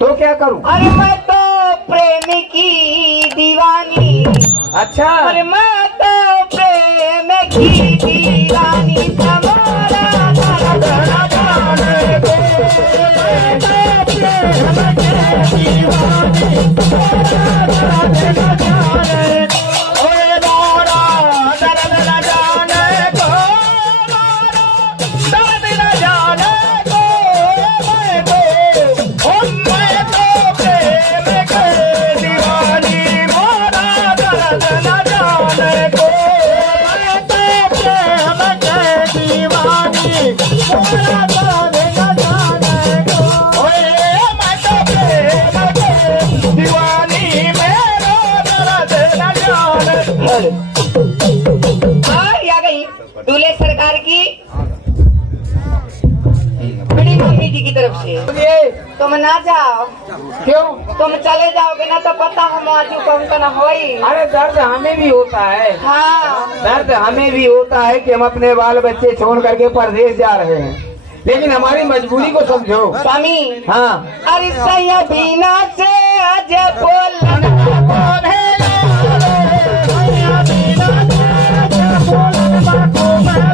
तो क्या करूं? अरे मैं तो प्रेम की दीवानी। अच्छा, अरे मैं तो प्रेम की दीवानी तुम्हारा दर्द जाने को। मैं तो प्रेम की दीवानी तुम्हारा दर्द जाने को। ओए मोरा दर्द न जाने को, मोरा दर्द न जाने को। मैं तो प्रेम की दीवानी मोरा दर्द न जाने को। मैं तो प्रेम की दीवानी मोरा दर्द न जाने को। ओए मैं तो प्रेम की दीवानी मेरा दर्द न जाने को। और आ गई दूल्हे सरकार की बड़ी मम्मी जी की तरफ से। ये तुम ना जाओ, क्यों? तुम चले जाओगे ना तो पता हम आज कहूँ तो ना होई। अरे दर्द हमें भी होता है। हाँ दर्द हमें भी होता है कि हम अपने बाल बच्चे छोड़ करके परदेश जा रहे हैं, लेकिन हमारी मजबूरी को समझो स्वामी। हाँ। अरे सैया बिना से आज बोलना कौन है? सैया बिना से आज बोलना कौन है?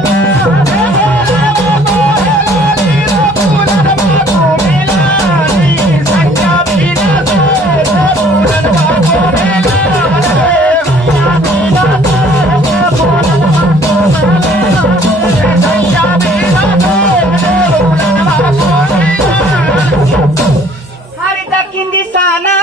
हरी दक्षिण दिशाना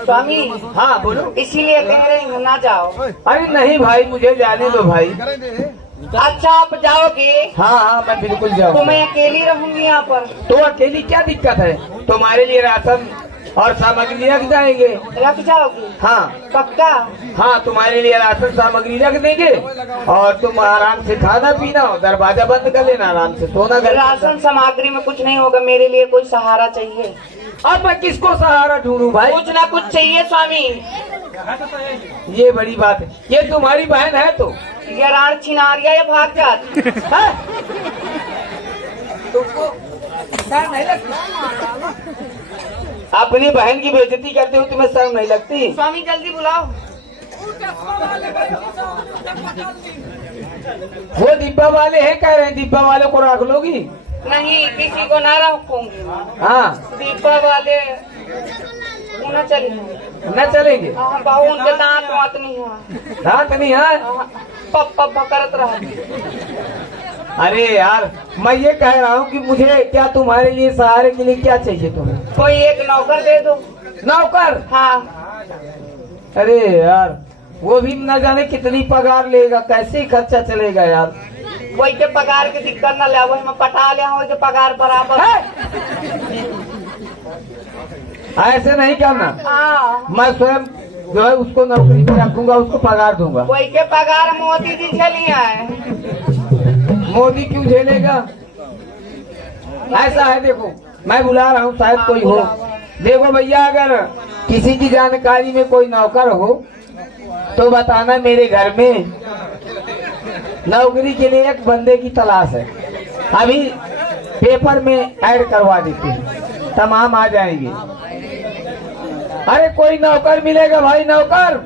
स्वामी। हाँ बोलो। इसीलिए कह रहे हैं ना जाओ। अरे नहीं भाई, मुझे जाने दो भाई। अच्छा आप जाओगे? हाँ हाँ, मैं बिल्कुल तो जाऊँ। मैं अकेली रहूंगी यहाँ पर। तो अकेली क्या दिक्कत है? तुम्हारे लिए राशन और सामग्री रख जाएंगे। रख जाओगी? हाँ पक्का? हाँ, तुम्हारे लिए राशन सामग्री रख देंगे और तुम आराम से खाना पीना हो, दरवाजा बंद कर लेना, आराम से सोना घर। राशन सामग्री में कुछ नहीं होगा, मेरे लिए कोई सहारा चाहिए। अब मैं किसको सहारा ढूंढूं भाई? कुछ ना कुछ चाहिए स्वामी। ये बड़ी बात है। ये तुम्हारी बहन है तो ये राण छिनारिया या भाग जात? है? तुमको शर्म नहीं लगती? अपनी बहन की बेइज्जती करते हो, तुम्हें शर्म नहीं लगती? स्वामी जल्दी बुलाओ। वो डिब्बा वाले हैं, कह रहे हैं डिब्बा वाले को रख लोगी? नहीं, किसी को ना रखूंगी। हाँ, दीपा वाले न चले। न चलेंगे? हाँ, बाबू उनके दांत वात नहीं है। दांत नहीं है? पप पप करत रहा। अरे यार, मैं ये कह रहा हूँ कि मुझे क्या तुम्हारे लिए सहारे के लिए क्या चाहिए तुम्हें? कोई एक नौकर दे दो। नौकर? हाँ। अरे यार, वो भी न जाने कितनी पगार लेगा, कैसे खर्चा चलेगा यार। कोई के पगार की दिक्कत न ले, वही में पटा ले, वही के पगार बराबर है? ऐसे नहीं करना। हाँ। मैं स्वयं जो है उसको नौकरी पे रखूंगा, उसको पगार दूंगा। कोई के पगार मोदी जी झेलिए है। मोदी क्यों झेलेगा? ऐसा है, देखो मैं बुला रहा हूँ, शायद कोई हो। देखो भैया, अगर किसी की जानकारी में कोई नौकर हो तो बताना, मेरे घर में नौकरी के लिए एक बंदे की तलाश है। अभी पेपर में ऐड करवा देते हैं, तमाम आ जाएंगे। अरे कोई नौकर मिलेगा भाई, नौकर।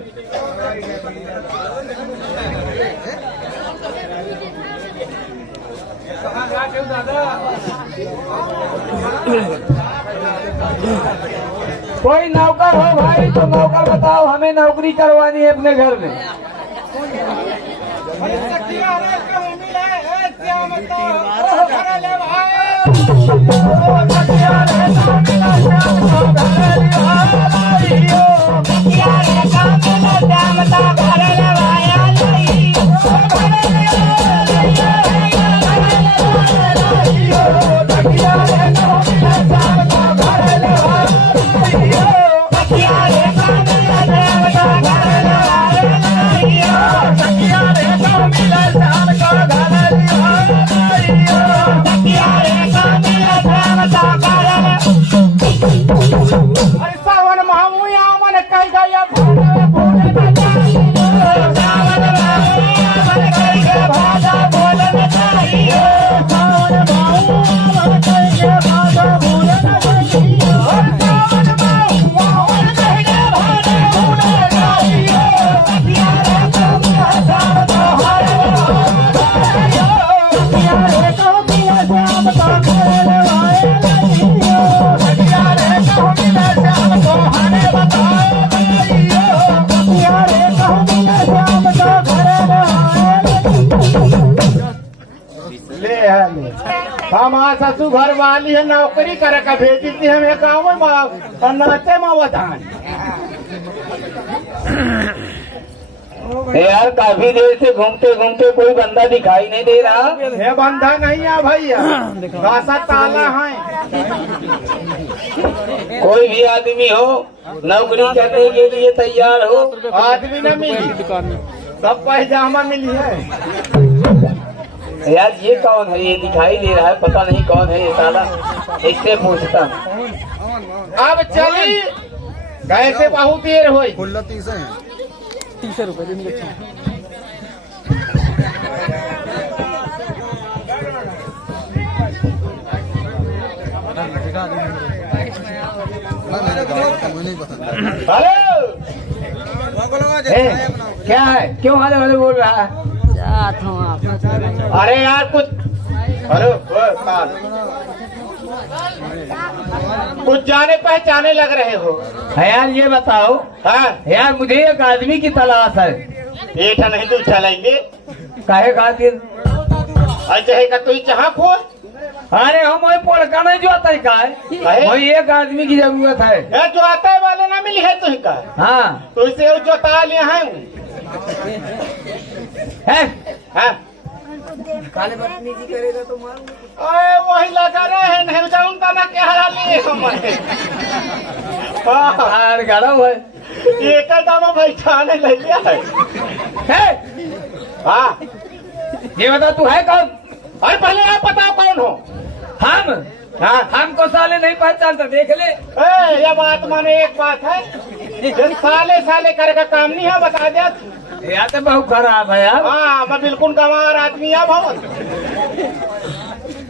कोई नौकर हो भाई तो नौकर बताओ, हमें नौकरी करवानी है अपने घर में। क्या या भागा बोल न चाहिए सावन बाबू मन करके भागा बोल न चाहिए सावन बाबू मन करके भागा बोल न चाहिए सावन बाबू मन करके भागा बोल न चाहिए यारे कम श्याम तो हरे यारे कम श्याम तो हरे वाए नहीं यारे कम श्याम तो हरे बताए नहीं यारे कम श्याम तो हरे ले हम आ ससु घर वाली है नौकरी करे का भेजी थी हमें गाँव में नाचे में वधान यार काफी देर से घूमते घूमते कोई बंदा दिखाई नहीं दे रहा। ये बंधा नहीं है भैया रास्ता ताला है कोई भी आदमी हो नौकरी करने के लिए तैयार हो। आदमी न मिली सब पैजामा मिली है यार ये कौन है, ये दिखाई दे रहा है, पता नहीं कौन है ये साला, इससे पूछता। अब चली कैसे बहुत देर हुई 30 रुपए दिन के हेलो क्या है, क्यों हाले वाले बोल रहा है? अरे यार कुछ हेलो कुछ जाने पहचाने लग रहे हो। है यार ये बताओ, हाँ यार मुझे एक आदमी की तलाश है। बेटा नहीं तो चलेंगे काहे खातिर? ऐसे है का तू चाह खो अरे हम वही पड़का नहीं जो आता है का है, वही एक आदमी की जरूरत है। ये जो आता है वाले ना मिली है तुझ का हाँ तो इसे जो ताल यहाँ है हाँ काले बदतमीजी करेगा तो मार। अरे वही लगा रहे हैं नहीं जानता ना क्या हरा लिए हमारे यार गड़ो है एक दाम पहचाने ले लिया है हाँ ये बता तू है कौन? अरे पहले आप बताओ कौन हो। हम हाँ हमको साले नहीं पहचानता, देख ले। ये बात माने एक बात है जो साले साले करे का काम नहीं है बता दे। यार तो बहुत खराब है यार। हाँ मैं बिल्कुल गंवार आदमी है भवन।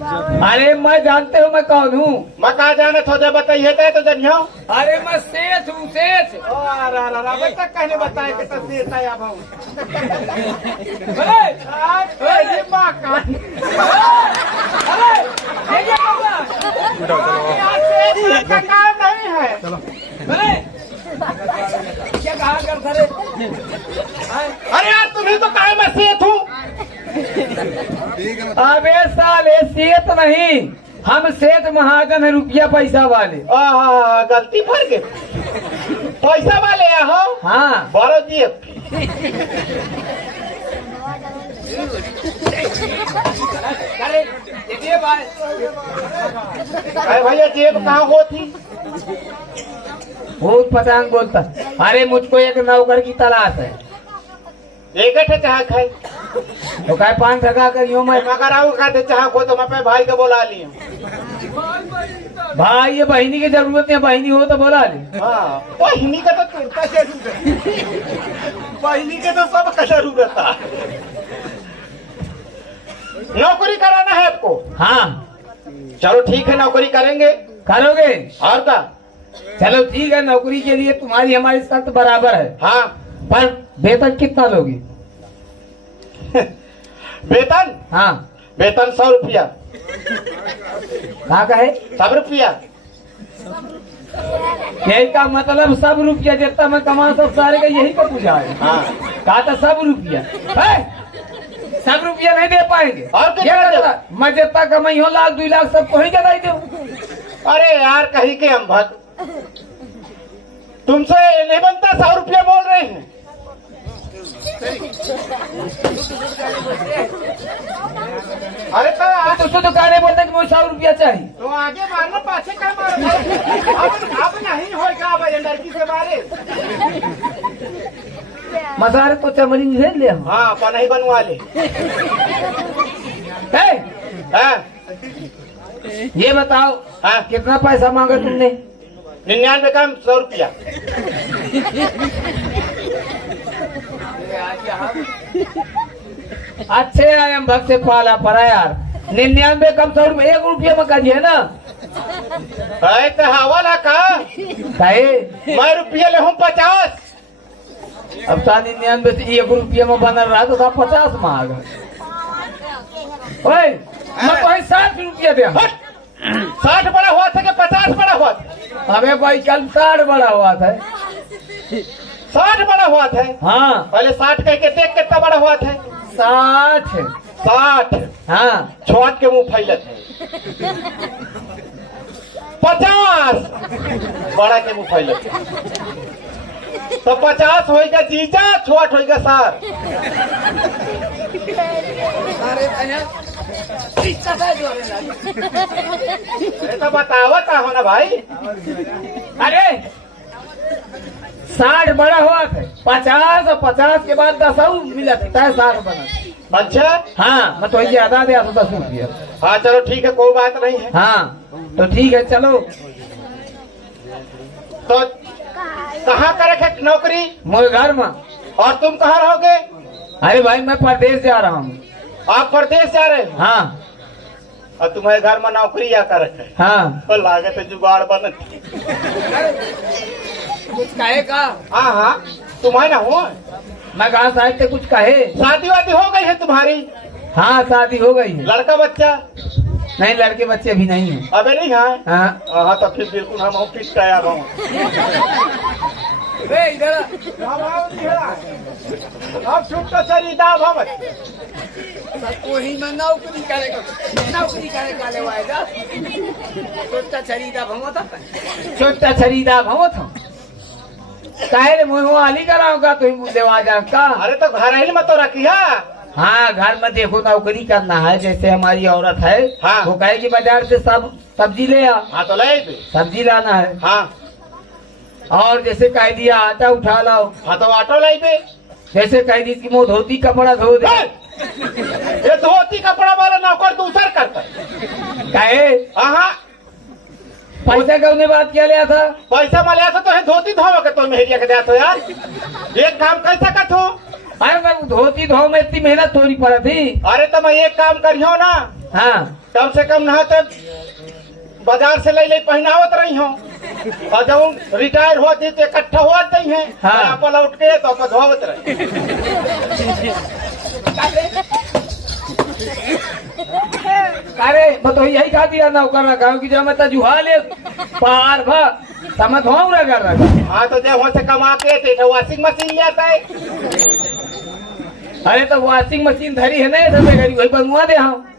अरे मैं जानते हो मैं कौन हूँ? मैं कहा जाने थोड़े बताइए तो जनियो। अरे मैं सेठ हूँ, सेठ। बेटा कहने बताए कि सेठ है भवन। का काम नहीं है। क्या कहा कर रे? अरे यार तुम्हें तो कहा मैं सेठ हूँ। अबे साले सेठ नहीं, हम सेठ महाजन है, रुपया पैसा वाले। गलती फर गए पैसा वाले हो। हाँ बड़ो जी अरे भैया जेब कहाँ होती? बहुत पटांग बोलता। अरे मुझको एक नौकर की तलाश है। एक चाह खाए तो काय 5 टका करियो मैं मगर आओ खाते चाह को तो मैं अपने भाई को बुला लिया। भाई ये बहनी की जरूरत है, बहनी हो तो बोला ले। हाँ बहनी का तो तुरता जरूरत बहनी के तो सब का जरूरत है। नौकरी कराना है आपको? हाँ चलो ठीक है नौकरी करेंगे। करोगे? और का चलो ठीक है, नौकरी के लिए तुम्हारी हमारी शर्त बराबर है। हाँ पर वेतन कितना लोगी? वेतन? हाँ वेतन 100 रुपया। कहा का है? 100 रुपया। यही का मतलब 100 रुपया जितना मैं कमा सब सारे का यही का पूछा है। हाँ कहा था 100 रुपया। 100 रुपया नहीं दे पाएंगे। और कितना देगा? मैं जितना कमाई हो 1 लाख 2 लाख सबको ही जलाई दो। अरे यार कहीं के हम भक्त तुमसे नहीं बनता 100 रुपया बोल रहे हैं। अरे तो तो दुकाने बोलते कि मुझे 100 रुपया चाहिए। तो आगे मारना पाछे क्या मारो अब नहीं होगा अब लड़की से मारे। मसारे तो चमड़ी नहीं ले हम। हाँ पर नहीं बनवा ले। हाँ? ये बताओ हाँ कितना पैसा मांगा तुमने? 99 का 100 रुपया। अच्छे आए हम भक्त से पाला पड़ा यार। 99 कम 100 रुपये 1 रुपये में करिए ना। अरे तो हवा ना का काहे मैं रुपया ले हूँ 50। अब 99 से 1 रुपये में बनल रहा तो 50 में आ गए। ओए मैं कोई 60 रुपये दे। 60 बड़ा हुआ था कि 50 बड़ा हुआ था? हमें भाई कल 60 बड़ा हुआ था। 60 बड़ा हुआ था। हाँ पहले 60 कह के देख कितना बड़ा हुआ था? 60। 60 हाँ छोट के मुंह फैलत है। 50 बड़ा के मुंह फैलत है। तो 50 होएगा जीजा, छोट होएगा सर। अरे तो बतावा का हो ना भाई। अरे 60 बड़ा हुआ था 50 और 50 के बाद 10 मिला था 60 बना। अच्छा हाँ मैं तो ज्यादा दिया तो 10 रुपया। हाँ चलो ठीक है, कोई बात नहीं है। हाँ तो ठीक है चलो। तो कहाँ करे थे नौकरी? मोर घर में। और तुम कहाँ रहोगे? अरे भाई मैं परदेश जा रहा हूँ। आप प्रदेश जा रहे हो? हाँ और तुम्हारे घर में नौकरी या कर रखे? हाँ तो लागत है जुगाड़ बनत। कुछ कहे का? हाँ हाँ तुम्हारे ना हो। मैं कहा साहब से कुछ कहे। शादी वादी हो गई है तुम्हारी? हाँ शादी हो गई है। लड़का बच्चा? नहीं लड़के बच्चे अभी नहीं है। अबे नहीं है? हाँ हाँ तो फिर बिल्कुल हम हो फिट तैयार हूँ। अब छुट्टा सरीदा भवन वही में नौकरी करेगा लेवाएगा। छोटा छरीदा भवो था। काहे रे मुँह आली कराऊंगा तो ही लेवा जा का। अरे तो घर ही में तो रखिया। हाँ घर में देखो नौकरी करना है। जैसे हमारी औरत है हाँ। वो कहे कि बाजार से सब सब्जी ले आ। हाँ तो ले दे। सब्जी लाना है। हाँ और जैसे कह दिया आटा उठा लाओ। हाँ तो ऑटो ले दे। जैसे कह दी कि मुँह धोती कपड़ा धो दे। ये धोती कपड़ा वाला नौकर दूसर करता है। कहे हाँ पैसा का उन्हें बात क्या लिया था? पैसा मिला था तो है धोती धोवा के तो मेहरिया के दिया तो यार एक काम कर सकत हो। अरे मैं धोती धो में इतनी मेहनत थोड़ी पड़ा थी। अरे तो मैं एक काम करियो ना, हाँ कम से कम ना तो बाजार से ले पहनावत रही हो और जब रिटायर होती तो इकट्ठा होते ही है। हाँ। आप लौट के तो आप धोवत रही। अरे मैं तो यही खा दिया नौकर रखा हूँ कि जब मैं जुहा ले पार भा समझ हो कर रखा। हाँ तो जब वहाँ से कमा के तो वॉशिंग मशीन ले आता है। अरे तो वॉशिंग मशीन धरी है नहीं तो मैं वही बनवा दे। हाँ